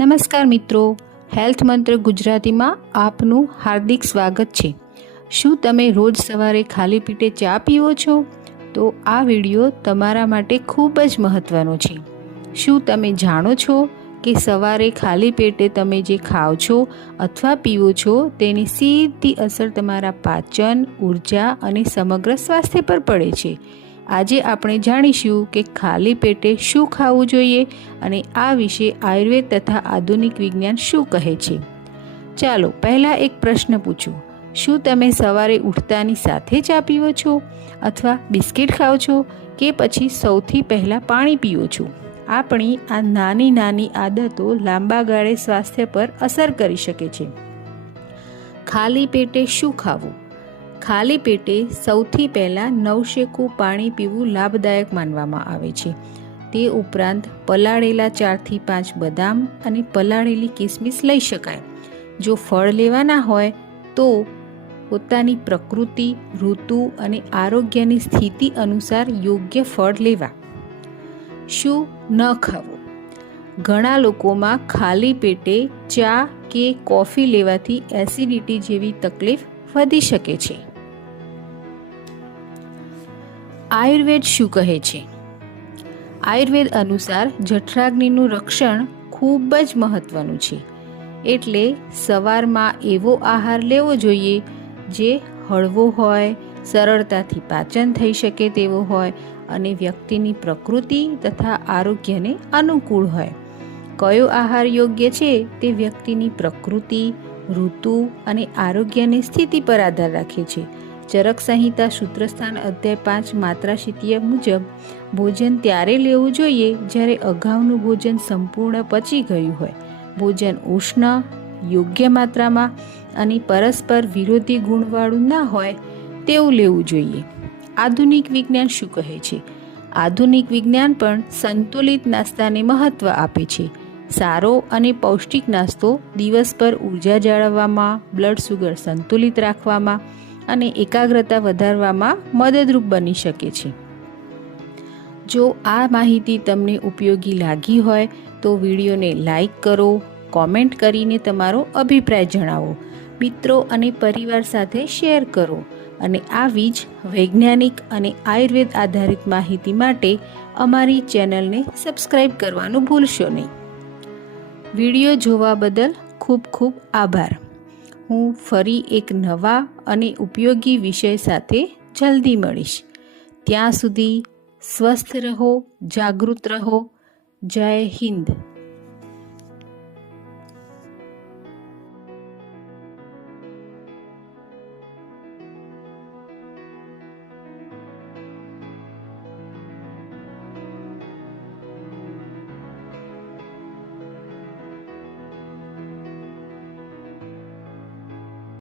નમસ્કાર મિત્રો, હેલ્થ મંત્ર ગુજરાતીમાં આપનું હાર્દિક સ્વાગત છે। શું તમે રોજ સવારે ખાલી પેટે ચા પીવો છો? તો આ વિડિયો તમારા માટે ખૂબ જ મહત્વનો છે। શું તમે જાણો છો કે સવારે ખાલી પેટે તમે જે ખાઓ છો અથવા પીવો છો તેની સીધી અસર તમારા પાચન, ઉર્જા અને સમગ્ર સ્વાસ્થ્ય પર પડે છે। આજે આપણે જાણીશું કે ખાલી પેટે શું ખાવું જોઈએ અને આ વિશે આયુર્વેદ તથા આધુનિક વિજ્ઞાન શું કહે છે। ચાલો પહેલાં એક પ્રશ્ન પૂછું, શું તમે સવારે ઉઠતાની સાથે ચા પીવો છો અથવા બિસ્કિટ ખાઓ છો કે પછી સૌથી પહેલાં પાણી પીવો છો? આપણી આ નાની નાની આદતો લાંબા ગાળે સ્વાસ્થ્ય પર અસર કરી શકે છે। ખાલી પેટે શું ખાવું? ખાલી પેટે સૌથી પહેલાં નવશેકું પાણી પીવું લાભદાયક માનવામાં આવે છે। તે ઉપરાંત પલાળેલા 4 થી 5 બદામ અને પલાળેલી કિસમિસ લઈ શકાય। જો ફળ લેવાના હોય તો પોતાની પ્રકૃતિ, ઋતુ અને આરોગ્યની સ્થિતિ અનુસાર યોગ્ય ફળ લેવા। શું ન ખાવું? ઘણા લોકોમાં ખાલી પેટે ચા કે કોફી લેવાથી એસિડિટી જેવી તકલીફ વધી શકે છે। આયુર્વેદ શું કહે છે? આયુર્વેદ અનુસાર જઠરાગ્નિનું રક્ષણ ખૂબ જ મહત્વનું છે, એટલે સવારમાં એવો આહાર લેવો જોઈએ જે હળવો હોય, સરળતાથી પાચન થઈ શકે તેવો હોય અને વ્યક્તિની પ્રકૃતિ તથા આરોગ્યને અનુકૂળ હોય। કયો આહાર યોગ્ય છે તે વ્યક્તિની પ્રકૃતિ, ઋતુ અને આરોગ્યની સ્થિતિ પર આધાર રાખે છે। ચરક સંહિતા સૂત્રસ્થાન અધ્યાય 5 માત્રાશીતીય મુજબ ભોજન ત્યારે લેવું જોઈએ જ્યારે અગાઉનું ભોજન સંપૂર્ણ પચી ગયું હોય, ભોજન ઉષ્ણ, યોગ્ય માત્રામાં અને પરસ્પર વિરોધી ગુણવાળું ના હોય તેવું લેવું જોઈએ। આધુનિક વિજ્ઞાન શું કહે છે? આધુનિક વિજ્ઞાન પણ સંતુલિત નાસ્તાને મહત્ત્વ આપે છે। સારો અને પૌષ્ટિક નાસ્તો દિવસ પર ઉર્જા જાળવવામાં, બ્લડ સુગર સંતુલિત રાખવામાં અને એકાગ્રતા વધારવામાં મદદરૂપ બની શકે છે। જો આ માહિતી તમને ઉપયોગી લાગી હોય તો વિડીયોને લાઈક કરો, કોમેન્ટ કરીને તમારો અભિપ્રાય જણાવો, મિત્રો અને પરિવાર સાથે શેર કરો અને આવી જ વૈજ્ઞાનિક અને આયુર્વેદ આધારિત માહિતી માટે અમારી ચેનલને સબસ્ક્રાઈબ કરવાનું ભૂલશો નહીં। વિડીયો જોવા બદલ ખૂબ ખૂબ આભાર। હું ફરી એક નવા અને ઉપયોગી વિષય સાથે જલ્દી મળીશ। ત્યાં સુધી સ્વસ્થ રહો, જાગૃત રહો। જય હિન્દ।